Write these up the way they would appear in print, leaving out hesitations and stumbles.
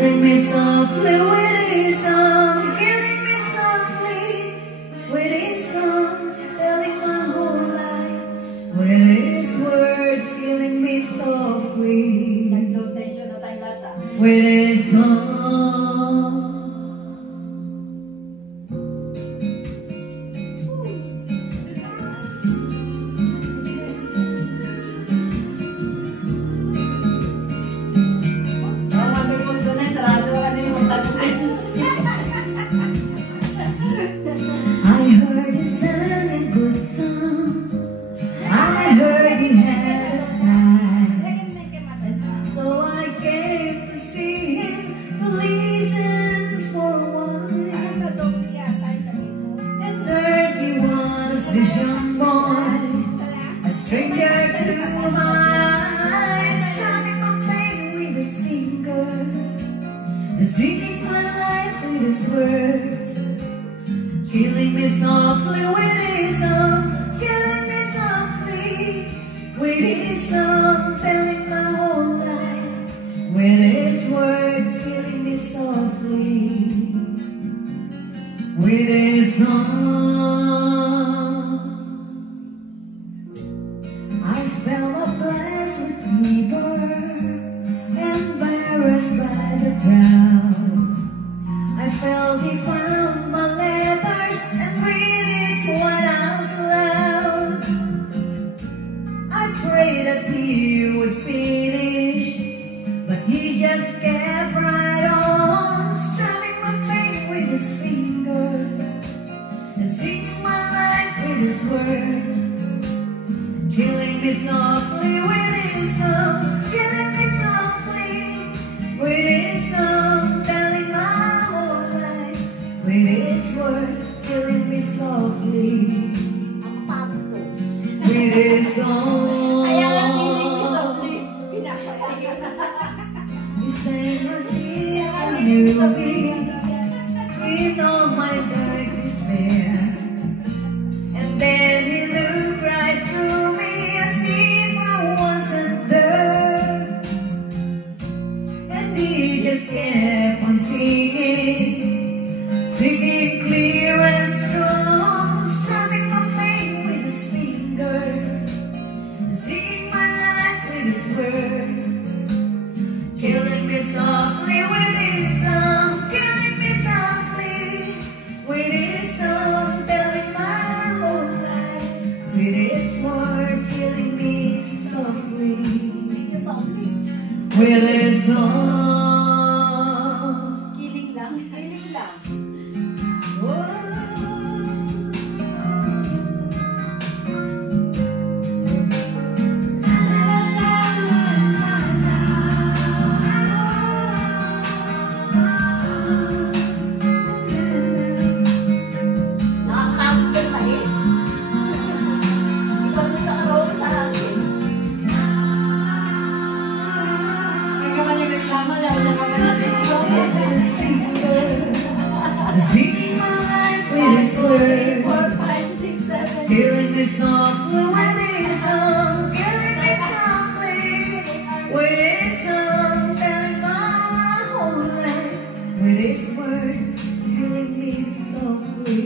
killing me softly with his song, killing me softly with his songs, telling my whole life with his words, killing me softly with his song. This young boy, a stranger to my eyes, drumming my pain with his fingers, and singing my life with his words, killing me softly with his song, killing me softly with his song, telling my whole life with his words, killing me softly with his song. I felt a blessed fever, embarrassed by the crowd. I felt he found my letters and read it one out loud. I prayed that he would finish, but he just kept right on, strumming my pain with his fingers and singing my life with his words, killing me softly with his song, killing me softly with his song, telling my whole life with his words, killing me softly with his song. He sang as if I knew me in all my dark despair, and then he looked right through me as if I wasn't there, and he just kept on singing, singing clear and strong, strumming my pain with his fingers, and singing my life with his words, killing me softly with his song, killing me softly with his song, telling my whole life with his words, killing me softly with his song. Kiling lang, kiling lang. Singing my life with his words, 4, 5, 6, 7, killing me softly with his song, killing me softly with his song, telling my whole life with his words, killing me softly.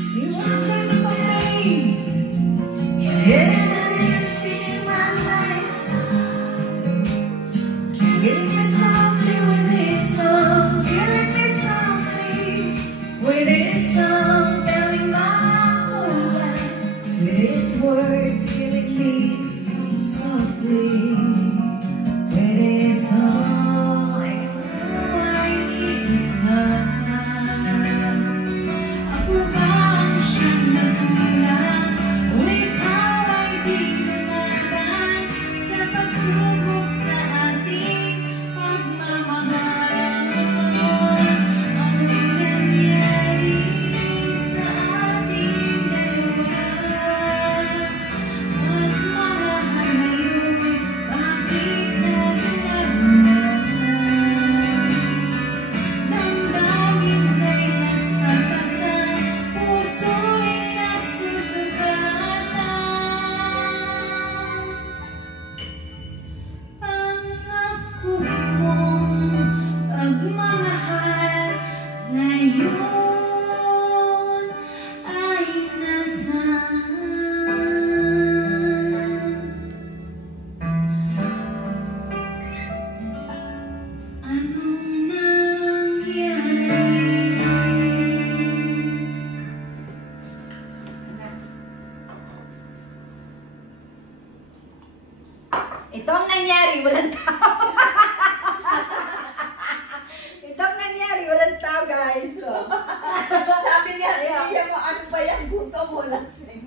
He was singing for me, yes, he was singing my life, killing me softly with his song, killing me softly with his song, telling my whole life with his words, killing me softly with his song. Ay isa ako bang siyang nagmula, o ikaw ay Ito ang nangyari, walang tao. Ito ang nangyari, walang tao, guys. So, Sabi niya, hindi mo ano ba yan? Gusto mo lasing.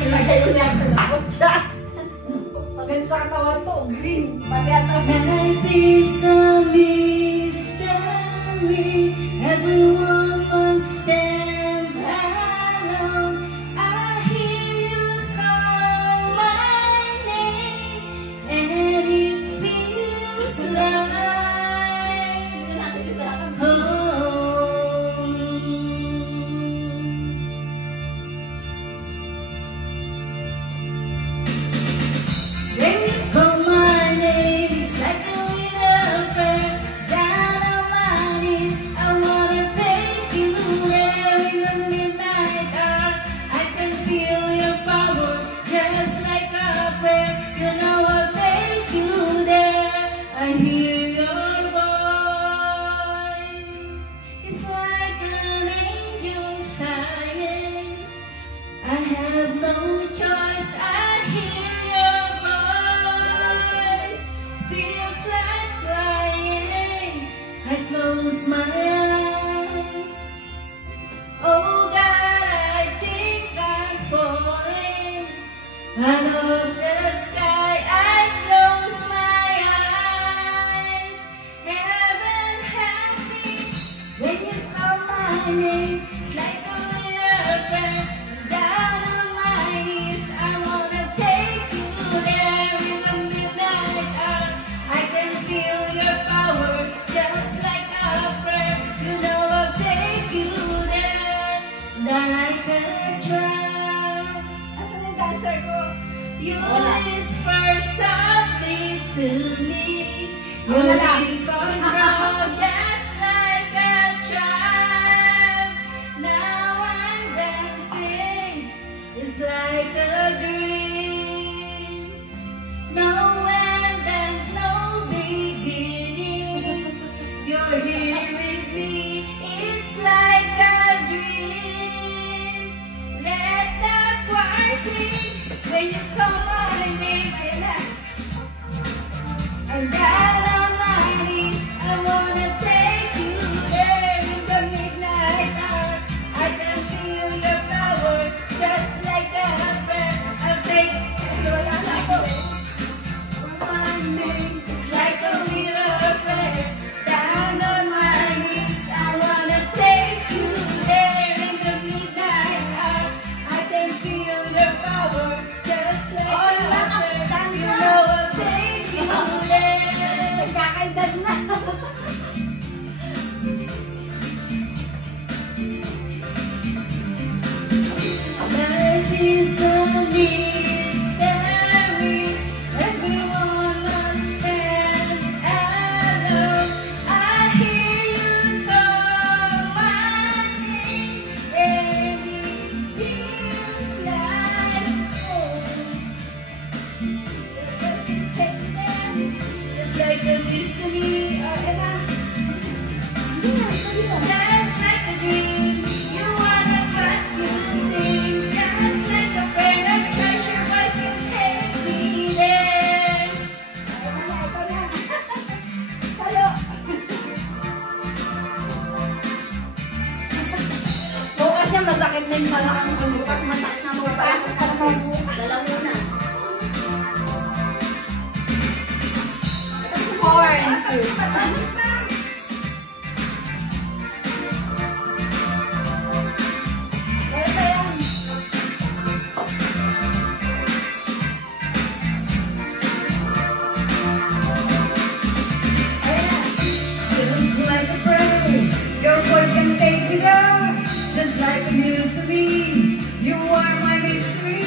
ilagay ko lang sa lakot siya. Maganda sa katawan to, green. Pagkata. Life is a mystery. Everyone must stand alone. I hear you call my name, and it feels like home. When you call my name, it's like a little prayer. Down on my knees, I wanna take you there in the midnight hour. I can feel your power, just like a prayer. You know I'll take you there. I hear your voice. It's like an angel sighing. I have no choice. I hear your voice. Feels like crying. I close my eyes. Oh God, I think I'm falling out of the sky. I close my eyes. Heaven help me when you call my name. It's like a little prayer. Down on my knees, I wanna take you there in the midnight hour. I can feel your power, just like a prayer. You know I'll take you there, like a trap. Asan yung dancer ko? You whisper softly to me. You Wala. keep on growing just like a child. Now I'm dancing, it's like a dream. No end and no beginning. You're here with me, it's like a dream. Let the choir sing when you call my name. Ayan na. And down on my knees, I wanna take you there in the midnight hour. I can feel your power, just like a prayer. I'll take you it's like a little prayer. Down on my knees, I wanna take you there in the midnight hour. I can feel your power, just like a prayer. You know I'll take you there. Nagkakaedad na. Life is a mystery. Everyone must stand alone. I hear you call my name, and it feels like home. Just like a mystery. Just like a dream, you wanna cut, you sing. Just like a prayer, touch your voice, you take me there. Salo. Bukas niya masakit din pala ang bukas. Masakit na magpapasok ka naman. Dala muna. Horns. Just like a prayer, your voice can take me there. Just like the news to me, you are my mystery.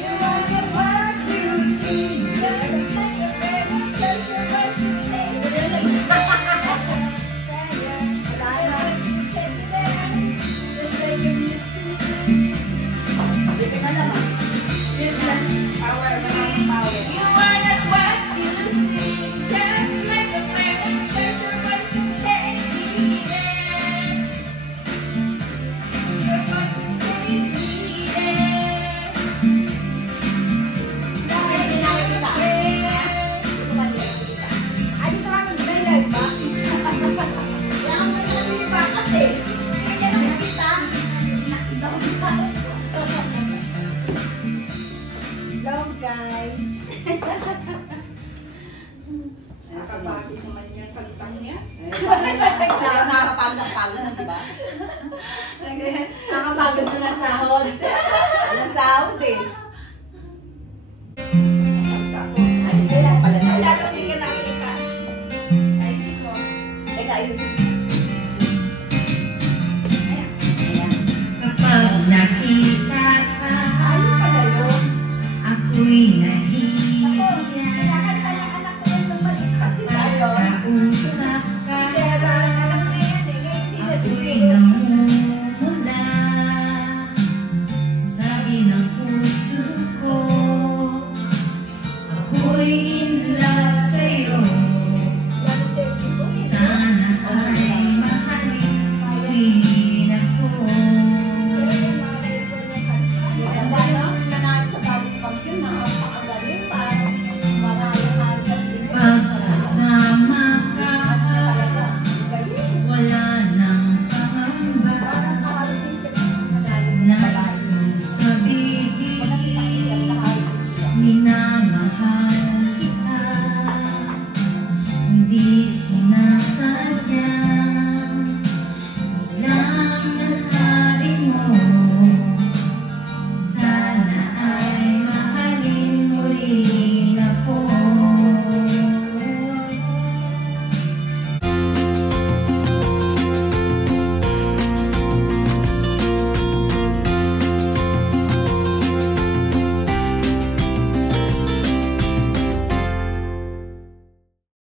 You are the one you see. Just like a prayer, just Hindi naman yan pagtang niya. Kaya nakakapagod ang pagod na, di ba? Nakapagod na lang sahod. Anong sahod eh.